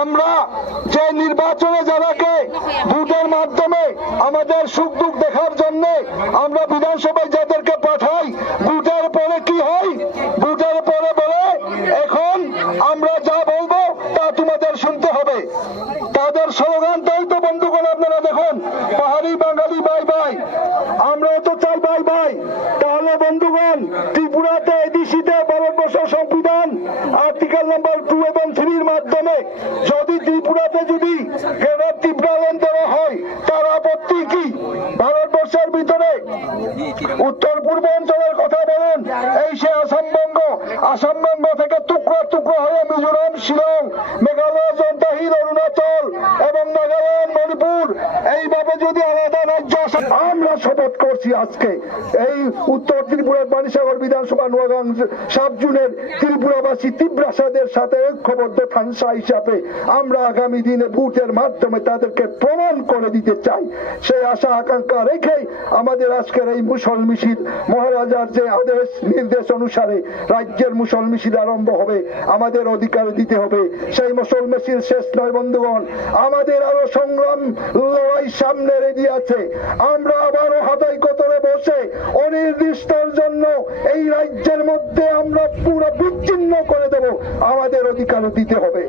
আমরা যে নির্বাচনে যারাকে ভোটের মাধ্যমে আমাদের সুখ দুঃখ দেখার জন্য আমরা বিধানসভায় যাদেরকে পাঠাই, ভোটের পরে কি হয়? ভোটের পরে বলে এখন আমরা যা বলবো তা তোমাদের শুনতে হবে। তাদের স্লোগানটাই তো বন্ধুগণ আপনারা দেখুন, পাহাড়ি বাঙালি বাই বাই, আমরাও তো চাই বাই বাই। তাহলে বন্ধুগণ, ত্রিপুরাতে এডিসিতে ভারতবর্ষ সংবিধান আর্টিকেল নাম্বার 2 এবং 3 মাধ্যমে যদি ত্রিপুরাতে যদি গ্রেটার ত্রিপুরা ল্যান্ড দেওয়া হয়, তার আপত্তি কি? ভারতবর্ষের ভিতরে উত্তর পূর্ব অঞ্চলের কথা বলেন, এই সে আসামবঙ্গ, আসামবঙ্গ থেকে টুকরো টুকরো হয়ে মিজোরাম, শিলং, মেঘালয়, জম্মু, অরুণাচল এবং নাগাল্যান্ড, মণিপুর, এইভাবে যদি আলাদা রাজ্য আসে, আমরা শপথ করছি আজকে এই উত্তর ত্রিপুরার বাণীসাগর বিধানসভা নোয়াগাং 7 জুনের ত্রিপুরাবাসী ত্রিপ্রাসাদের সাথে ঐক্যবদ্ধ ফাংশা হিসাবে আমরা আগামী দিনে ভোটের মাধ্যমে তাদেরকে প্রমাণ করে দিতে চাই। সেই আশা আকাঙ্ক্ষা রেখেই আমাদের আজকের এই মুসল মিছিল, মহারাজার যে আদেশ নির্দেশ অনুসারে রাজ্যের মুসল মিছিল আরম্ভ হবে। আমাদের অধিকার দিতে হবে। সেই মুসল মিছিল শেষ নয় বন্ধুগণ, আমাদের আরো সংগ্রাম লড়াই সামনে রেডি আছে। আমরা আবারও হাতাই কতরে বসে অনির্দিষ্টর জন্য এই রাজ্যের মধ্যে আমরা পুরো বিচ্ছিন্ন করে দেব। আমাদের অধিকার দিতে হবে।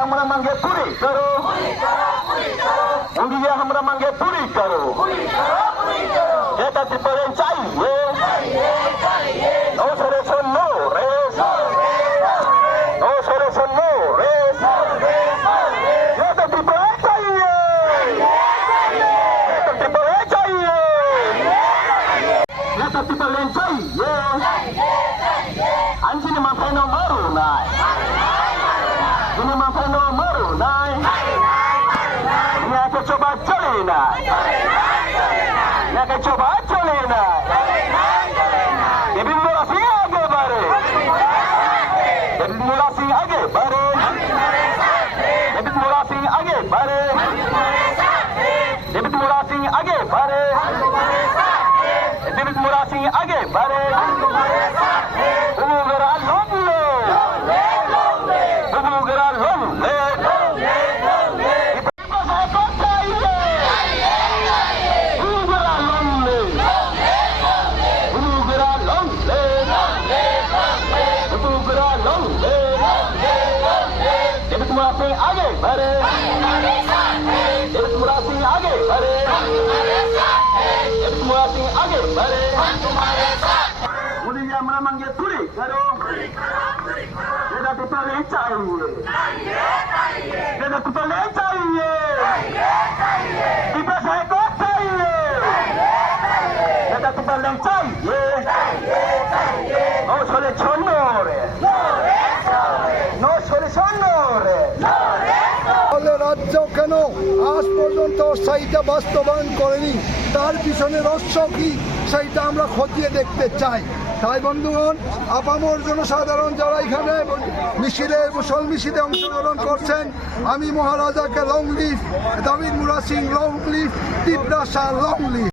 हमरा मांगे पूरी करो, उंगलियां हमरा मांगे पूरी करो, जेटा त्रिपुरा चाहिए, no solution no rest, no solution no rest, जेटा त्रिपुरा चाहिए, जेटा त्रिपुरा चाहिए, जेटा त्रिपुरा चाहिए, अंजनी माफे नो मारू ना, ini mafano maru nai, ini aku coba coli nai, ini aku coba coli nai, David Morasi age bare, David Morasi age bare, David Morasi age bare, David Morasi age bare, David Morasi age bare, Umugara lomle. आगे बढ़े, आगे बढ़े, आगे बढ़े। मुझे हमरा मांगे पूरी करो, जेटा त्रिपुरा चाहिए, जेटा त्रिपुरा चाहिए, त्रिपुरा को चाहिए, जेटा त्रिपुरा चाहिए, नो सॉल्यूशन नो रे, नो सॉल्यूशन नो रे। রাজ্য কেন আজ পর্যন্ত সেইটা বাস্তবায়ন করেনি, তার পিছনে রহস্য কি সেইটা আমরা খতিয়ে দেখতে চাই। তাই বন্ধুগণ, আপামর জনসাধারণ যারা এখানে মিছিলে মুসল মিছিলে অংশগ্রহণ করছেন, আমি মহারাজাকে লং লিভ, দাভিদ মুরা Singh long live, Tripura long leave.